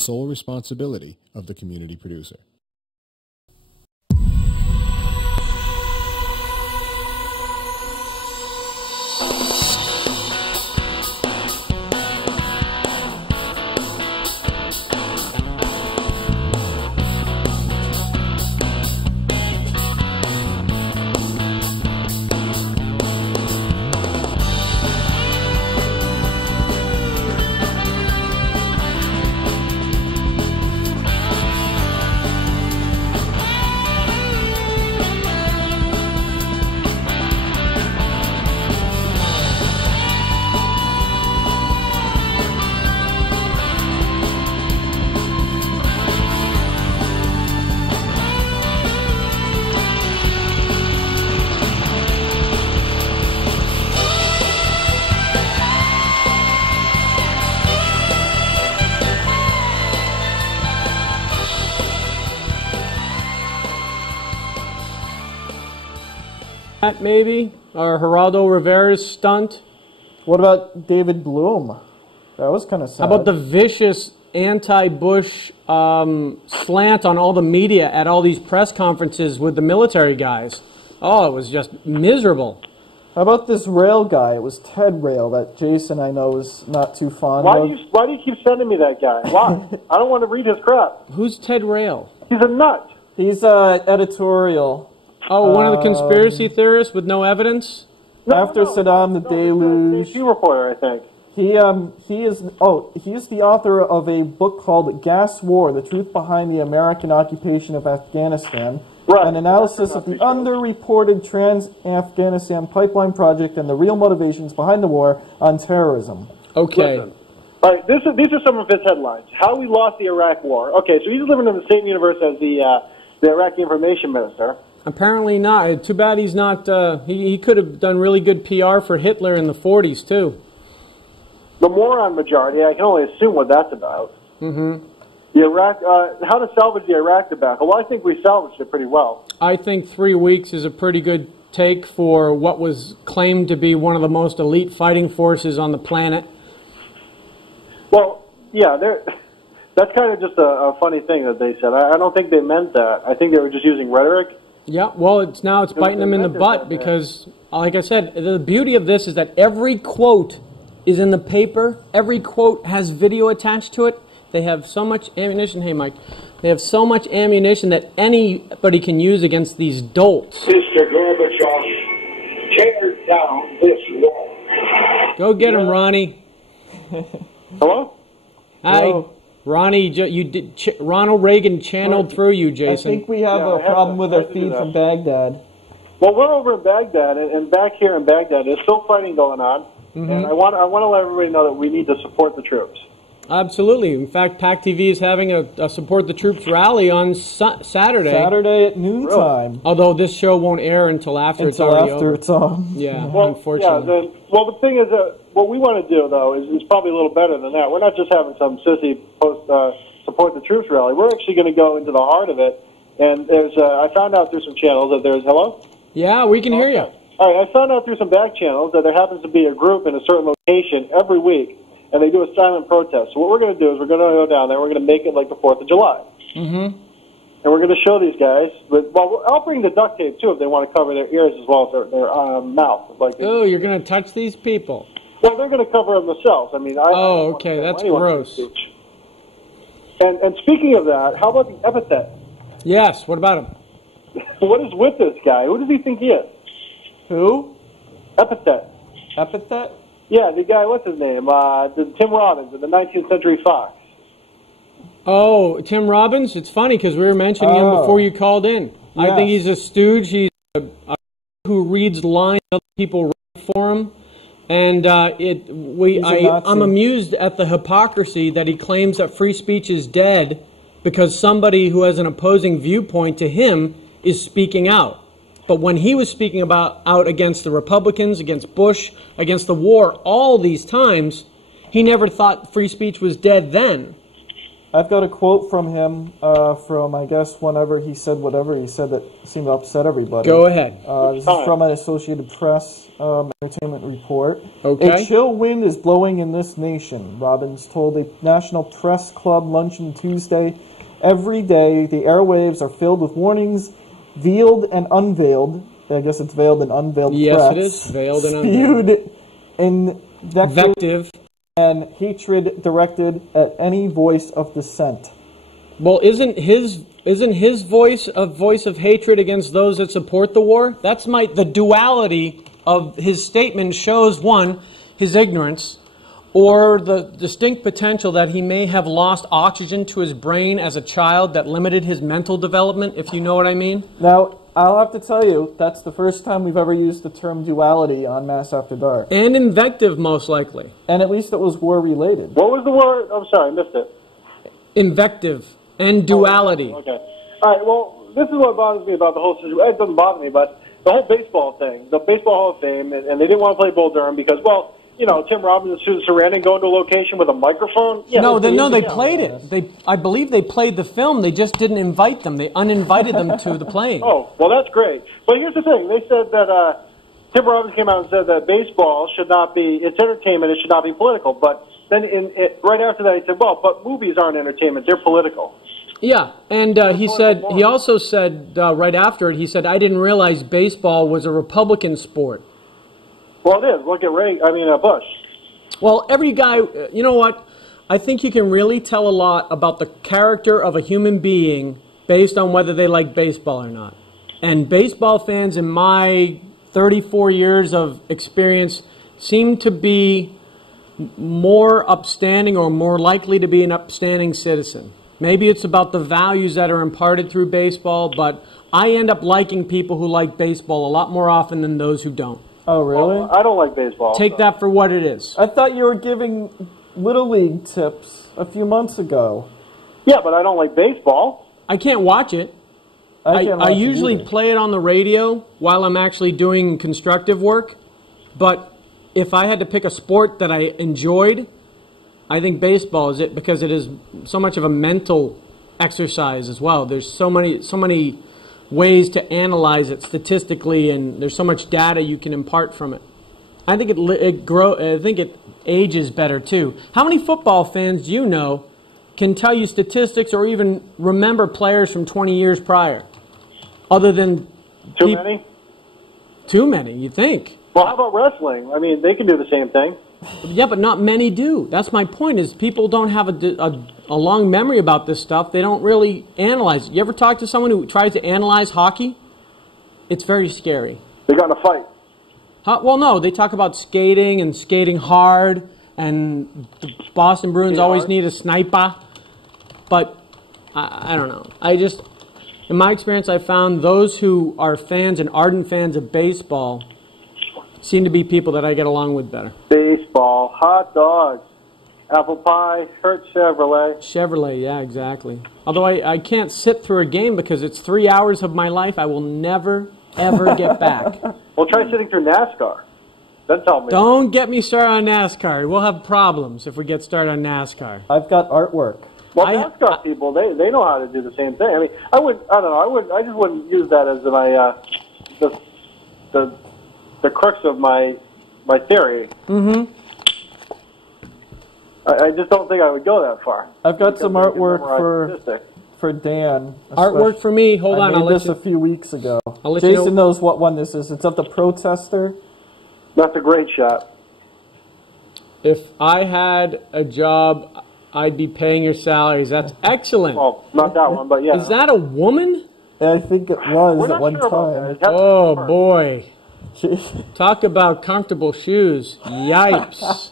sole responsibility of the community producer. Maybe, or Geraldo Rivera's stunt. What about David Bloom? That was kind of sad. How about the vicious anti-Bush slant on all the media at all these press conferences with the military guys? Oh, it was just miserable. How about this Rail guy? It was Ted Rail that Jason, I know, is not too fond of. Why do you keep sending me that guy? Why? I don't want to read his crap. Who's Ted Rail? He's a nut. He's editorial. Oh, one of the conspiracy theorists with no evidence? After Saddam, the Deluge. He's a reporter, I think. He's the author of a book called Gas War, The Truth Behind the American Occupation of Afghanistan, right. An analysis of the underreported Trans-Afghanistan Pipeline Project and the real motivations behind the war on terrorism. Okay. Listen. All right, these are some of his headlines. How we lost the Iraq War. Okay, so he's living in the same universe as the Iraqi information minister. Apparently not. Too bad he's not. He could have done really good PR for Hitler in the 40s, too. The moron majority, I can only assume what that's about. Mm-hmm. The Iraq, how to salvage the Iraq debacle. Well, I think we salvaged it pretty well. I think 3 weeks is a pretty good take for what was claimed to be one of the most elite fighting forces on the planet. Well, yeah, that's kind of just a funny thing that they said. I don't think they meant that. I think they were just using rhetoric. Yeah, well, it's biting them in the butt because, like I said, the beauty of this is that every quote is in the paper. Every quote has video attached to it. They have so much ammunition. Hey, Mike. They have so much ammunition that anybody can use against these dolts. Mr. Gorbachev, tear down this wall. Go get him, Ronnie. Hello? Hi. Hello. Ronnie, Ronald Reagan channeled through you, Jason. I think we have a problem with our feed from Baghdad. Well, we're over in Baghdad, and back here in Baghdad, there's still fighting going on. Mm-hmm. And I want to let everybody know that we need to support the troops. Absolutely. In fact, PAC TV is having a Support the Troops rally on Saturday. Saturday at noontime. Really? Although this show won't air until after it's already over. It's on. Yeah, well, unfortunately. Yeah, the thing is that what we want to do, though, is probably a little better than that. We're not just having some sissy Support the Troops rally. We're actually going to go into the heart of it. And there's I found out through some channels that there's... Hello? Yeah, we can hear you. All right, I found out through some back channels that there happens to be a group in a certain location every week, and they do a silent protest. So what we're going to do is we're going to go down there. We're going to make it like the 4th of July. Mm-hmm. And we're going to show these guys. Well, I'll bring the duct tape, too, if they want to cover their ears as well as their mouth. Oh, you're going to touch these people? Well, they're going to cover them themselves. I mean, okay, that's gross. And speaking of that, how about the epithet? Yes, what about him? What is with this guy? Who does he think he is? Who? Epithet. Epithet? Yeah, the guy, what's his name? Tim Robbins of the 19th Century Fox. Oh, Tim Robbins? It's funny because we were mentioning him before you called in. Yes. I think he's a stooge. He's a who reads lines other people write for him. And I'm amused at the hypocrisy that he claims that free speech is dead because somebody who has an opposing viewpoint to him is speaking out. But when he was speaking out against the Republicans, against Bush, against the war, all these times, he never thought free speech was dead then. I've got a quote from him from, I guess, whenever he said whatever he said that seemed to upset everybody. Go ahead. This is from an Associated Press entertainment report. Okay. A chill wind is blowing in this nation, Robbins told a National Press Club luncheon Tuesday. Every day, the airwaves are filled with warnings, veiled and unveiled. I guess it's veiled and unveiled Yes, threats. it is. Veiled and unveiled. Spewed invective and hatred directed at any voice of dissent. Well, isn't his voice a voice of hatred against those that support the war? That's the duality of his statement shows, one, his ignorance, or the distinct potential that he may have lost oxygen to his brain as a child that limited his mental development, if you know what I mean. Now, I'll have to tell you, that's the first time we've ever used the term duality on Mass After Dark. And invective, most likely. And at least it was war-related. What was the word? I'm sorry, I missed it. Invective and duality. Okay. All right, well, this is what bothers me about the whole situation. It doesn't bother me, but the whole baseball thing, the Baseball Hall of Fame, and they didn't want to play Bull Durham because, well, you know, Tim Robbins and Susan Sarandon go into a location with a microphone. Yeah, they played it. I believe they played the film. They just didn't invite them. They uninvited them to the playing. Oh, well, that's great. But here's the thing. They said that Tim Robbins came out and said that baseball should not be, it's entertainment, it should not be political. But then right after that, he said, well, but movies aren't entertainment, they're political. Yeah, and he also said right after it, he said, I didn't realize baseball was a Republican sport. Well, it is. Look at Bush. Well, every guy, you know what? I think you can really tell a lot about the character of a human being based on whether they like baseball or not. And baseball fans, in my 34 years of experience, seem to be more upstanding or more likely to be an upstanding citizen. Maybe it's about the values that are imparted through baseball, but I end up liking people who like baseball a lot more often than those who don't. Oh, really? Well, I don't like baseball. Take that for what it is. I thought you were giving Little League tips a few months ago. Yeah, but I don't like baseball. I can't watch it. I usually play it on the radio while I'm actually doing constructive work. But if I had to pick a sport that I enjoyed, I think baseball is it because it is so much of a mental exercise as well. There's so many ways to analyze it statistically, and there's so much data you can impart from it. I think it ages better too. How many football fans do you know can tell you statistics or even remember players from 20 years prior? Other than Too many? Too many, you think? Well, how about wrestling? I mean, they can do the same thing. Yeah, but not many do. That's my point, is people don't have a long memory about this stuff. They don't really analyze it. You ever talk to someone who tries to analyze hockey? It's very scary. They got in a fight. Well, no, they talk about skating and skating hard, and the Boston Bruins always need a sniper. But I don't know. In my experience, I found those who are fans and ardent fans of baseball seem to be people that I get along with better. Baseball, hot dogs, apple pie, Hertz Chevrolet. Chevrolet, yeah, exactly. Although I can't sit through a game because it's 3 hours of my life I will never, ever get back. Well, try sitting through NASCAR. Then tell me. Don't get me started on NASCAR. We'll have problems if we get started on NASCAR. I've got artwork. Well, NASCAR people, they know how to do the same thing. I mean, I just wouldn't use that as my the crux of my theory. Mm-hmm. I just don't think I would go that far. I've got some artwork for Dan. Artwork for me. Hold on, I made this a few weeks ago. Jason you know. Knows what one this is. It's of the protester. That's a great shot. If I had a job, I'd be paying your salaries. That's excellent. Well, not that one, but yeah. Is that a woman? I think it was at one time. Oh, boy. Talk about comfortable shoes. Yipes.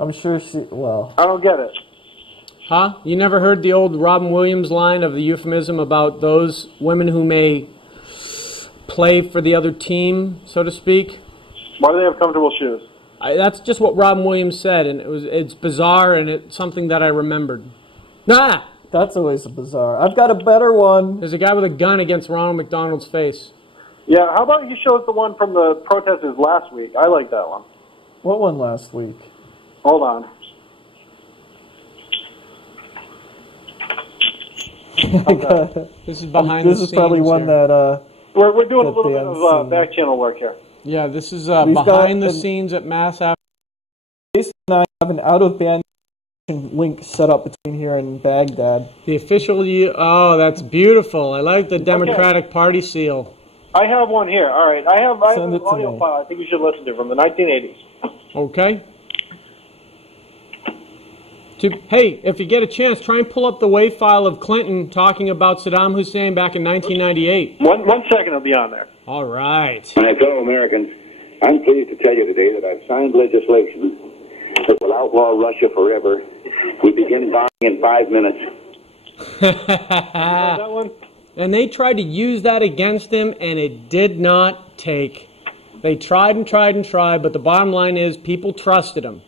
I'm sure she, well. I don't get it. Huh? You never heard the old Robin Williams line of the euphemism about those women who may play for the other team, so to speak? Why do they have comfortable shoes? That's just what Robin Williams said, and it's bizarre, and it's something that I remembered. Ah! That's always bizarre. I've got a better one. There's a guy with a gun against Ronald McDonald's face. Yeah, how about you show us the one from the protesters last week? I like that one. What one last week? Hold on. This is behind This the is probably scenes one here. that We're doing a That little bit Dan's of seen. back channel work here. Yeah, this is We've behind got the scenes at Mass Jason and I have an out-of-band link set up between here and Baghdad. The official, oh, that's beautiful. I like the Democratic Party seal. I have one here. All right, I have Send an it to audio me. file I think you should listen to from the 1980s. Okay. Hey, if you get a chance, try and pull up the WAV file of Clinton talking about Saddam Hussein back in 1998. One second, it'll be on there. All right. My fellow Americans, I'm pleased to tell you today that I've signed legislation that will outlaw Russia forever. We begin bombing in 5 minutes. That one? And they tried to use that against him, and it did not take. They tried and tried and tried, but the bottom line is people trusted him.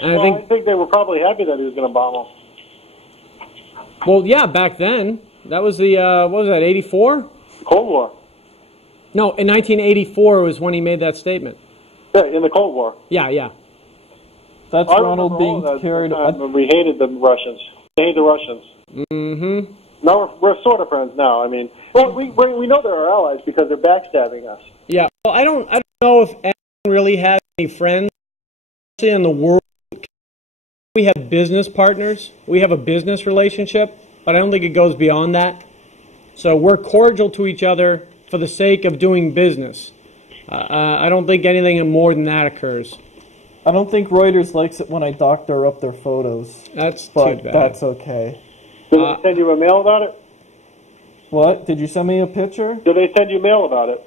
And Well, I think they were probably happy that he was going to bomb them. well, yeah, back then, that was the, what was that, 84? Cold War. No, in 1984 was when he made that statement. Yeah, in the Cold War. Yeah, yeah. That's I Ronald remember all being that carried. time when we hated the Russians. They hate the Russians. Mm-hmm. Now we're sort of friends now. I mean, well, we know they're our allies because they're backstabbing us. Yeah. Well, I don't know if anyone really has any friends in the world. We have business partners. We have a business relationship, but I don't think it goes beyond that. So we're cordial to each other for the sake of doing business. I don't think anything more than that occurs. I don't think Reuters likes it when I doctor up their photos, That's but too bad. that's okay. Did they send you a mail about it? What? Did you send me a picture? Did they send you mail about it?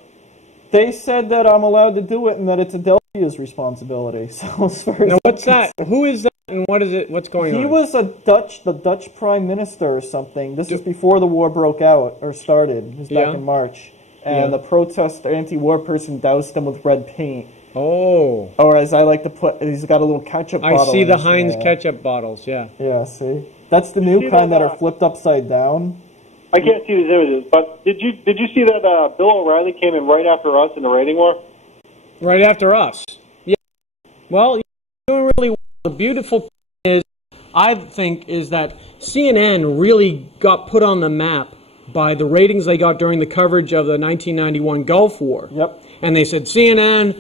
They said that I'm allowed to do it and that it's Adelphia's responsibility. So as far as Now, what's that? Who is that, and what is it? What's going on? He was the Dutch prime minister or something. This is before the war broke out or started. It was back Yeah. in March. And the protest anti-war person doused him with red paint. Oh. Or as I like to put, he's got a little ketchup bottle. I see in the his Heinz hand. ketchup bottles, yeah. Yeah, see? That's the new see kind that, that are flipped upside down. I can't see these images, but did you see that Bill O'Reilly came in right after us in the rating war? Right after us. Yeah. Well, you're doing really well. The beautiful thing is, I think, is that CNN really got put on the map by the ratings they got during the coverage of the 1991 Gulf War. Yep. And they said, CNN,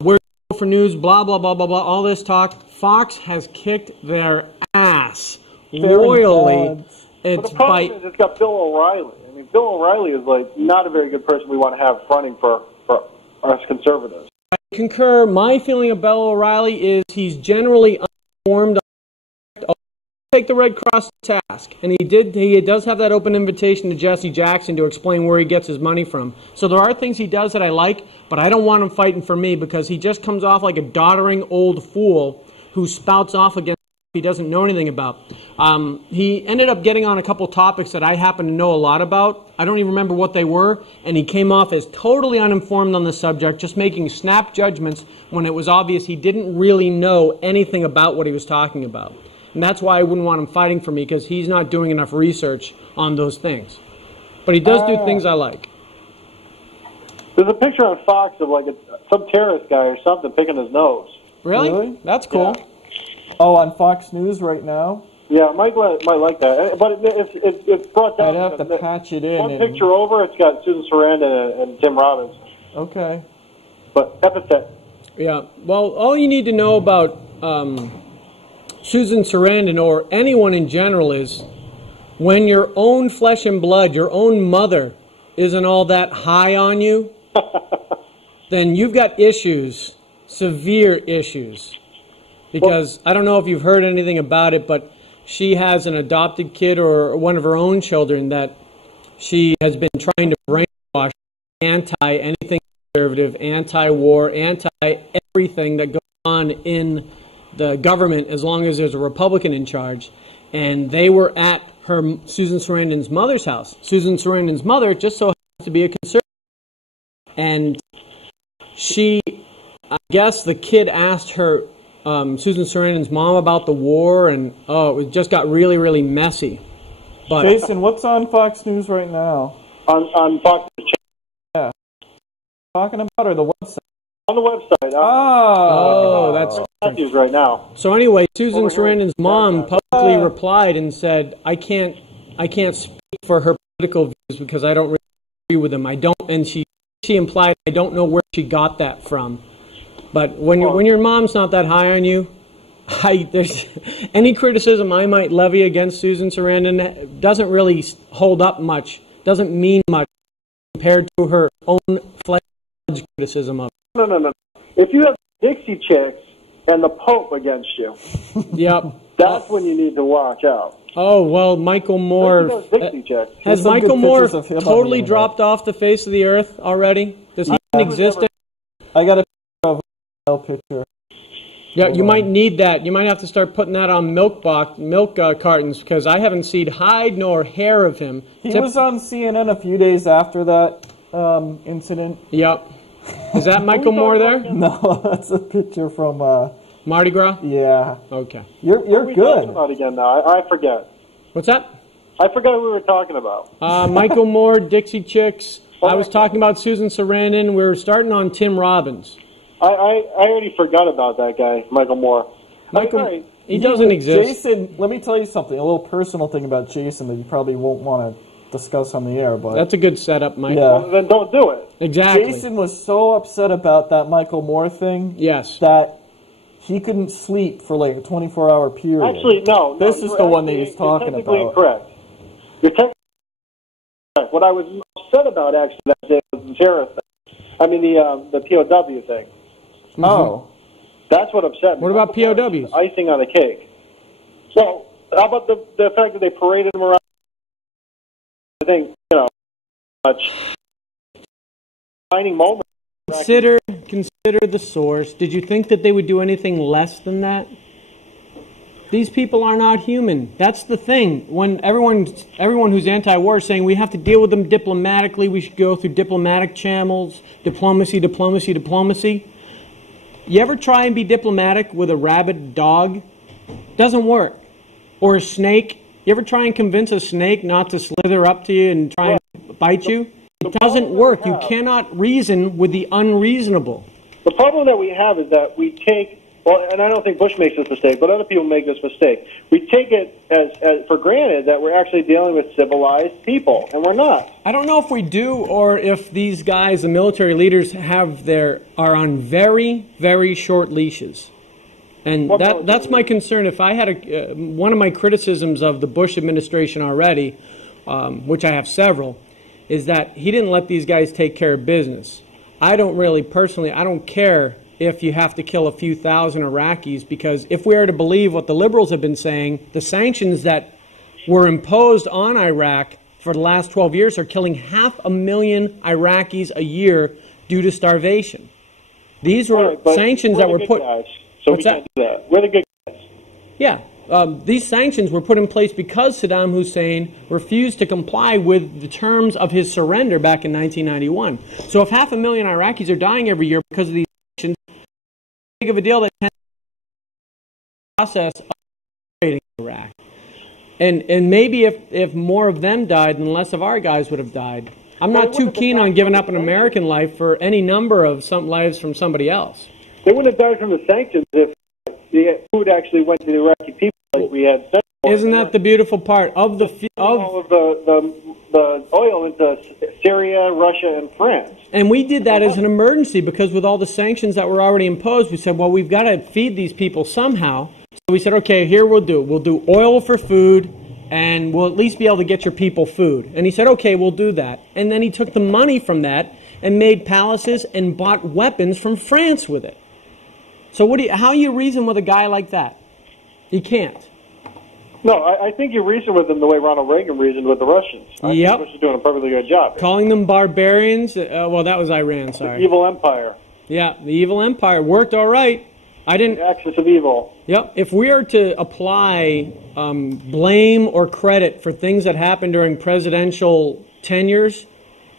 we're for news, blah, blah, blah, blah, blah, all this talk. Fox has kicked their ass royally. But It's the problem by... is it's got Bill O'Reilly. I mean, Bill O'Reilly is like not a very good person we want to have fronting for us conservatives. concur. My feeling of Bill O'Reilly is he's generally uninformed. Take the Red Cross to task, and he does have that open invitation to Jesse Jackson to explain where he gets his money from. So there are things he does that I like, but I don't want him fighting for me because he just comes off like a doddering old fool who spouts off against he doesn't know anything about. He ended up getting on a couple topics that I happen to know a lot about. I don't even remember what they were, and he came off as totally uninformed on the subject, just making snap judgments when it was obvious he didn't really know anything about what he was talking about. And that's why I wouldn't want him fighting for me, because he's not doing enough research on those things. But he does do things I like. There's a picture on Fox of like some terrorist guy or something picking his nose. Really? That's cool. Yeah. Oh, on Fox News right now? Yeah, Mike might like that. But it's brought down. I'd have to patch it in. One and- picture over, it's got Susan Sarandon and Tim Robbins. Okay. But epithet. Yeah. Well, all you need to know about Susan Sarandon or anyone in general is when your own flesh and blood, your own mother, isn't all that high on you, then you've got issues, severe issues. Because I don't know if you've heard anything about it, but she has an adopted kid or one of her own children that she has been trying to brainwash anti-anything conservative, anti-war, anti-everything that goes on in the government as long as there's a Republican in charge. And they were at Susan Sarandon's mother's house. Susan Sarandon's mother just so happens to be a conservative. And I guess the kid asked her, Susan Sarandon's mom about the war, and it just got really, really messy. But Jason, what's on Fox News right now? On Fox Yeah. Talking about or the website? on the website. Oh, that's Matthews right now. So anyway, Susan Over here. Sarandon's mom publicly replied and said, I can't speak for her political views because I don't really agree with them. I don't, and she implied, I don't know where she got that from. But when your mom's not that high on you, there's any criticism I might levy against Susan Sarandon doesn't really hold up much, doesn't mean much compared to her own fledged criticism of it. No. If you have Dixie Chicks and the Pope against you, yep, that's when you need to watch out. Oh, well, Michael Moore... Dixie Chicks. Has Michael Moore totally dropped off the face of the earth already? Does he even exist? I got a picture. Yeah, you might need that. You might have to start putting that on milk cartons because I haven't seen hide nor hair of him. He was on CNN a few days after that incident. Yep. Is that Michael Moore there? No, that's a picture from Mardi Gras? Yeah. Okay. You're what are we good. talking about again now? I forget. What's that? I forgot what we were talking about. Michael Moore, Dixie Chicks. I was talking about Susan Sarandon. We were starting on Tim Robbins. I already forgot about that guy, Michael Moore. Michael, he doesn't exist. Jason, let me tell you something, a little personal thing about Jason that you probably won't want to discuss on the air, but that's a good setup, Mike. Yeah. Well, then don't do it. Exactly. Jason was so upset about that Michael Moore thing. Yes. That he couldn't sleep for like a 24-hour period. Actually, no. This is the one that he's talking you're technically about. Incorrect. You're technically incorrect. What I was upset about actually that day was the terrorist thing. I mean the POW thing. Oh. That's what upset me. What about POWs? Icing on the cake. So, how about the fact that they paraded him around? I think, much defining moment. Consider the source. Did you think that they would do anything less than that? These people are not human. That's the thing. When everyone who's anti-war is saying we have to deal with them diplomatically, we should go through diplomatic channels, diplomacy. You ever try and be diplomatic with a rabid dog? Doesn't work. Or a snake. You ever try and convince a snake not to slither up to you and try and bite you? It doesn't work. You cannot reason with the unreasonable. The problem that we have is that we take, and I don't think Bush makes this mistake, but other people make this mistake. We take it as for granted that we're actually dealing with civilized people, and we're not. I don't know if we do or if these guys, the military leaders, are on very, very short leashes. And that's my concern. If I had one of my criticisms of the Bush administration already, which I have several, is that he didn't let these guys take care of business. I don't care if you have to kill a few thousand Iraqis, because if we are to believe what the liberals have been saying, the sanctions that were imposed on Iraq for the last 12 years are killing 500,000 Iraqis a year due to starvation. These were sanctions that were put... Guys, so we can't do that. We're the good guys. Yeah. These sanctions were put in place because Saddam Hussein refused to comply with the terms of his surrender back in 1991. So if 500,000 Iraqis are dying every year because of these sanctions, it's big of a deal that can process of invading Iraq. And maybe if more of them died, then less of our guys would have died. I'm not too keen on giving up an American life for any number of some lives from somebody else. They wouldn't have died from the sanctions if the food actually went to the Iraqi people like we had. Isn't that the beautiful part of all of the oil into Syria, Russia, and France? And we did that as an emergency because with all the sanctions that were already imposed, we said, well, we've got to feed these people somehow. So we said, okay, here we'll do oil for food, and we'll at least be able to get your people food. And he said, okay, we'll do that. And then he took the money from that and made palaces and bought weapons from France with it. So how do you reason with a guy like that? You can't. No, I think you reason with them the way Ronald Reagan reasoned with the Russians. I think Bush is doing a perfectly good job. Calling them barbarians? Well, that was Iran, sorry. The evil empire. Yeah, the evil empire. Worked all right. The axis of evil. Yep. If we are to apply blame or credit for things that happened during presidential tenures,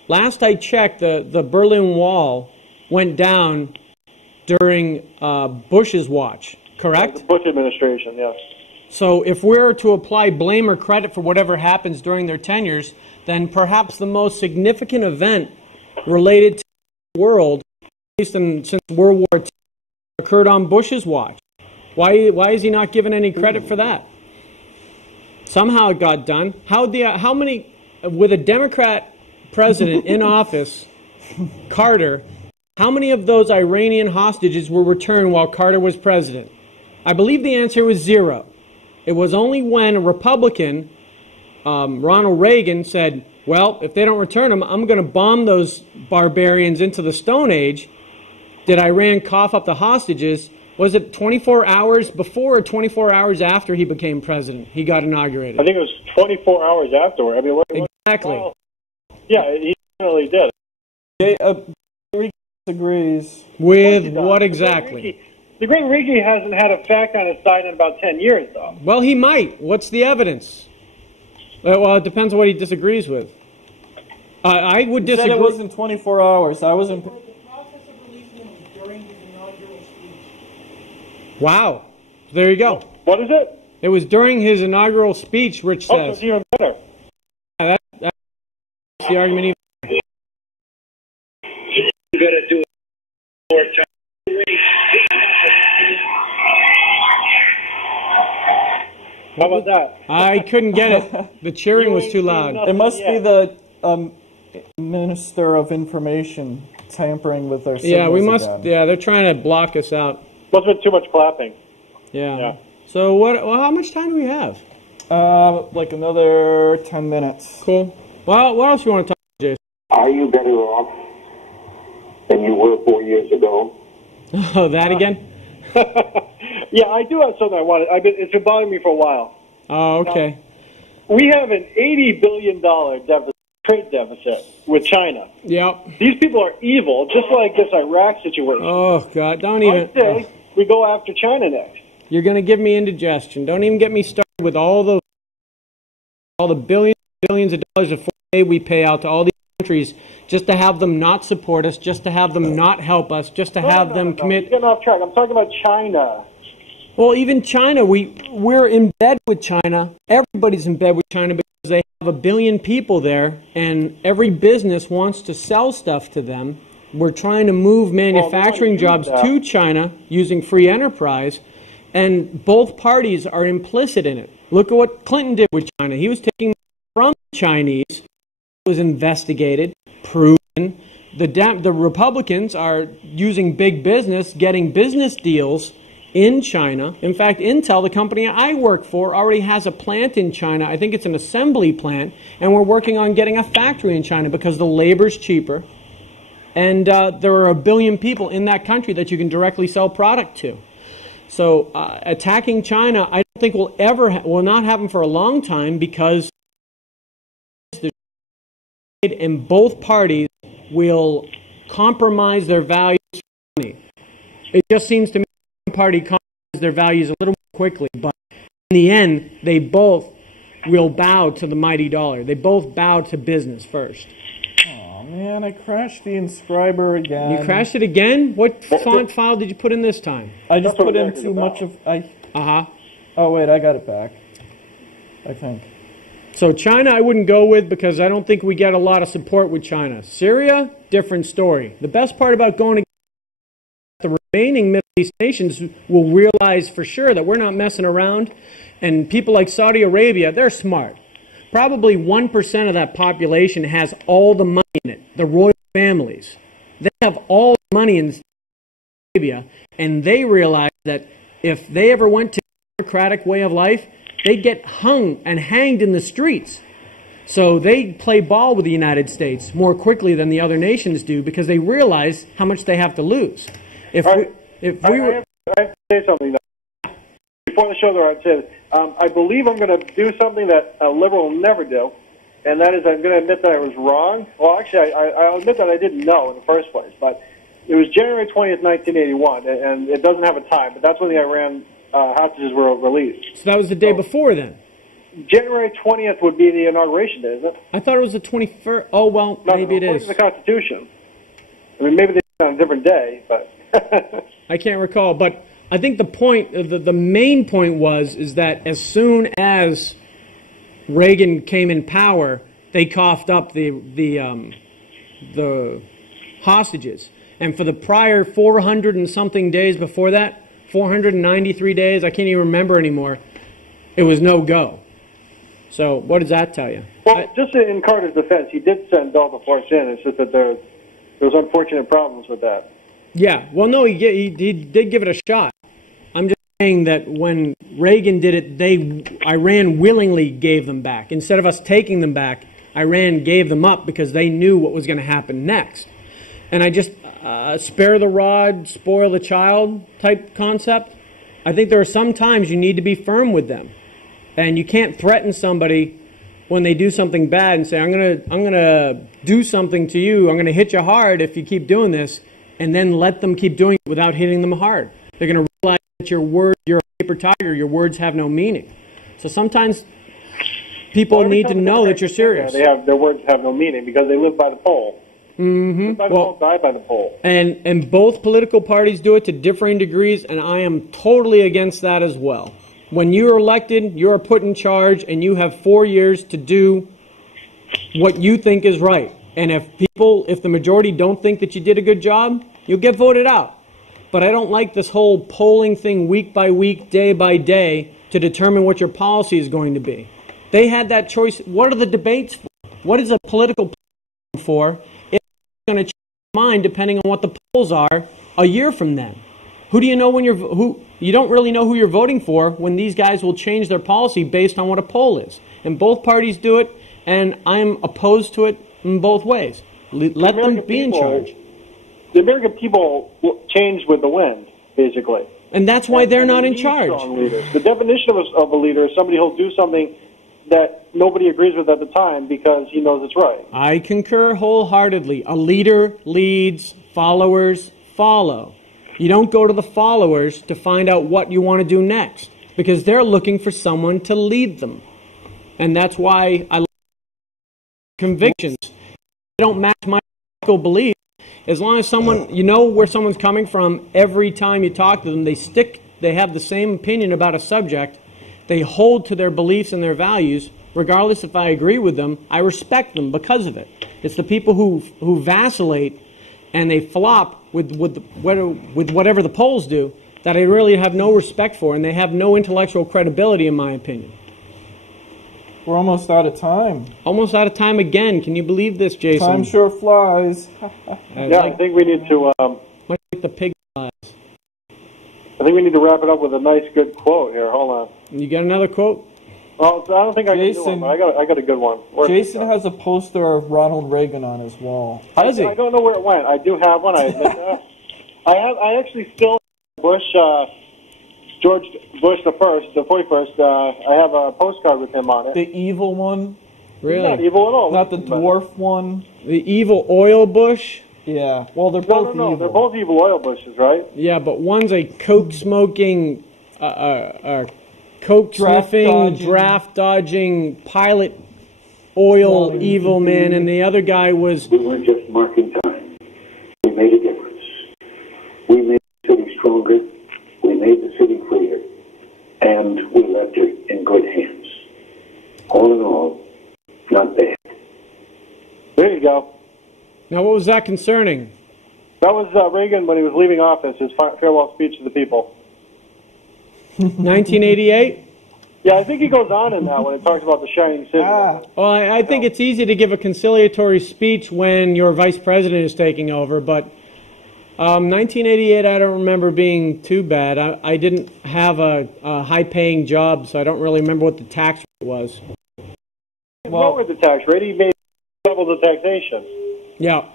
last I checked, the Berlin Wall went down during Bush's watch, correct? The Bush administration, yes. So if we're to apply blame or credit for whatever happens during their tenures, then perhaps the most significant event related to the world, at least since World War II, occurred on Bush's watch. Why is he not given any credit for that? Somehow it got done. How many, with a Democrat president in office, Carter, how many of those Iranian hostages were returned while Carter was president? I believe the answer was 0. It was only when a Republican, Ronald Reagan, said, well, if they don't return them, I'm going to bomb those barbarians into the Stone Age. Did Iran cough up the hostages? Was it 24 hours before or 24 hours after he became president? He got inaugurated. I think it was 24 hours afterward. I mean, exactly. Well, yeah, he definitely did. Enrique disagrees. With what exactly? The great Enrique hasn't had a fact on his side in about 10 years, though. Well, he might. What's the evidence? Well, it depends on what he disagrees with. I would disagree. He said it wasn't 24 hours. I was in. The process of releasing him was during his inaugural speech. Wow. There you go. What is it? It was during his inaugural speech, Rich says. Oh, it's even better. Yeah, that's the argument. You gotta do it more time. How about that? I couldn't get it. The cheering was too loud. It must be the Minister of Information tampering with our signals. Yeah, we must. Again. Yeah, they're trying to block us out. Must have been too much clapping. Yeah. So what? Well, how much time do we have? Like another 10 minutes. Cool. Well, what else you want to talk about, Jason? Are you better off than you were 4 years ago? Oh, that again? Yeah, I do have something I wanted. It's been bothering me for a while. Oh, okay. We have an $80 billion trade deficit with China. Yep. These people are evil, just like this Iraq situation. Oh, God. Don't even. I say we go after China next. You're going to give me indigestion. Don't even get me started with all the billions of dollars of foreign aid we pay out to all these countries just to have them not support us, just to have them not help us, just to have them commit. You're getting off track. I'm talking about China. Well, even China, we're in bed with China. Everybody's in bed with China because they have 1 billion people there, and every business wants to sell stuff to them. We're trying to move manufacturing jobs to China using free enterprise, and both parties are implicit in it. Look at what Clinton did with China. He was taking from the Chinese. It was investigated, proven. The Republicans are using big business, getting business deals in China. In fact, Intel, the company I work for, already has a plant in China. I think it's an assembly plant, and we're working on getting a factory in China because the labor's cheaper. And there are 1 billion people in that country that you can directly sell product to. So attacking China, I don't think will not happen for a long time because and both parties will compromise their values for money. It just seems to me one party compromises their values a little more quickly, but in the end, they both will bow to the mighty dollar. They both bow to business first. Oh man, I crashed the inscriber again. You crashed it again? What font file did you put in this time? I just put in too much of... Oh wait, I got it back. I think. So China I wouldn't go with because I don't think we get a lot of support with China. Syria, different story. The best part about going against the remaining Middle East nations will realize for sure that we're not messing around. And people like Saudi Arabia, they're smart. Probably 1% of that population has all the money in it, the royal families. They have all the money in Saudi Arabia, and they realize that if they ever went to a democratic way of life, they'd get hung and hanged in the streets. So they play ball with the United States more quickly than the other nations do because they realize how much they have to lose. I have to say something. Before the show, though, I'd say I believe I'm going to do something that a liberal will never do, and that is I'm going to admit that I was wrong. Well, actually, I'll admit that I didn't know in the first place, but it was January 20th, 1981, and it doesn't have a time, but that's when the Iran hostages were released. So that was the day before then? January 20th would be the inauguration day, isn't it? I thought it was the 21st. Oh, well, maybe it is. According to the Constitution. I mean, maybe they did it on a different day, but... I can't recall, but I think the point, the main point is that as soon as Reagan came in power, they coughed up the hostages. And for the prior 400 and something days before that, 493 days, I can't even remember anymore, it was no go. So what does that tell you? Well, just in Carter's defense, he did send all the force in. It's just that there was unfortunate problems with that. Yeah, well, no, he did give it a shot. I'm just saying that when Reagan did it, Iran willingly gave them back. Instead of us taking them back, Iran gave them up because they knew what was going to happen next. And I just, spare the rod, spoil the child type concept. I think there are some times you need to be firm with them. And you can't threaten somebody when they do something bad and say, I'm gonna do something to you, I'm gonna hit you hard if you keep doing this, and then let them keep doing it without hitting them hard. They're gonna realize that you're a paper tiger, your words have no meaning. So sometimes people need to know that you're serious. Their words have no meaning because they live by the poll. Live by the poll, die by the poll. And both political parties do it to differing degrees, and I am totally against that as well. When you're elected, you're put in charge, and you have 4 years to do what you think is right. And if the majority don't think that you did a good job, you'll get voted out. But I don't like this whole polling thing week by week, day by day, to determine what your policy is going to be. They had that choice. What are the debates for? What is a political platform for? It's going to change your mind depending on what the polls are a year from then. Who do you know when you don't really know who you're voting for when these guys will change their policy based on what a poll is. And both parties do it, and I'm opposed to it in both ways. Let them be in charge. The American people change with the wind, basically. And that's why they're not in charge. Strong leaders. The definition of a leader is somebody who'll do something that nobody agrees with at the time because he knows it's right. I concur wholeheartedly. A leader leads, followers follow. You don't go to the followers to find out what you want to do next because they're looking for someone to lead them. And that's why I like convictions. They don't match my political beliefs. As long as someone, you know where someone's coming from every time you talk to them, they have the same opinion about a subject, they hold to their beliefs and their values, regardless if I agree with them, I respect them because of it. It's the people who vacillate and they flop with whatever the polls do that I really have no respect for, and they have no intellectual credibility in my opinion. We're almost out of time. Almost out of time again. Can you believe this, Jason? Time sure flies. I think we need to... much like the pig flies. I think we need to wrap it up with a nice, good quote here. Hold on. You got another quote? Well, I don't think I can do one, but I got a good one. Jason has a poster of Ronald Reagan on his wall. Does he? I don't know where it went. I do have one. I admit that. I actually still Bush, George Bush the 41st. I have a postcard with him on it. The evil one? Really? He's not evil at all. Not the dwarf one? The evil oil bush? Yeah. Well, they're both evil. No, they're both evil oil bushes, right? Yeah, but one's a coke smoking, coke sniffing, draft dodging, pilot oil evil man, and the other guy was... We weren't just marking time. We made a difference. We made the city stronger. We made the city freer. And we left it in good hands. All in all, not bad. There you go. Now, what was that concerning? That was Reagan when he was leaving office, his farewell speech to the people. 1988? Yeah, I think he goes on in that when it talks about the shining city. Well, I think it's easy to give a conciliatory speech when your vice president is taking over, but 1988 I don't remember being too bad. I didn't have a high-paying job, so I don't really remember what the tax rate was. What was the tax rate? He made double the taxation. Yeah.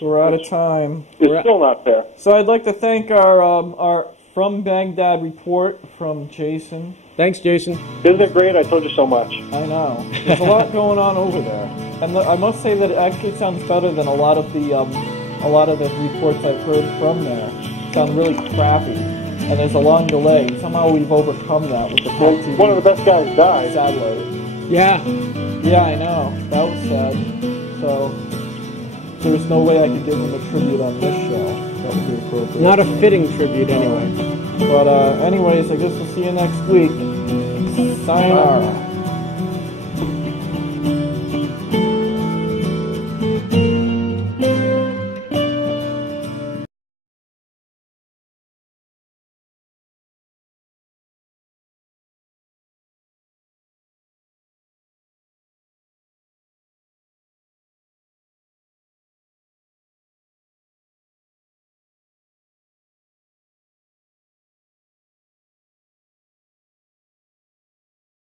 We're out of time. It's still not fair. So I'd like to thank our From Baghdad report from Jason. Thanks, Jason. Isn't it great? I told you so much. I know. There's a lot going on over there, and I must say that it actually sounds better than a lot of the reports I've heard from there. Sound really crappy, and there's a long delay. Somehow we've overcome that with the Pop TV. One of the best guys died. Sadly. Yeah. Yeah, I know. That was sad. So there was no way I could give him a tribute on this show. That would be appropriate. Not a fitting tribute, anyway. But anyways, I guess we'll see you next week. Sayonara.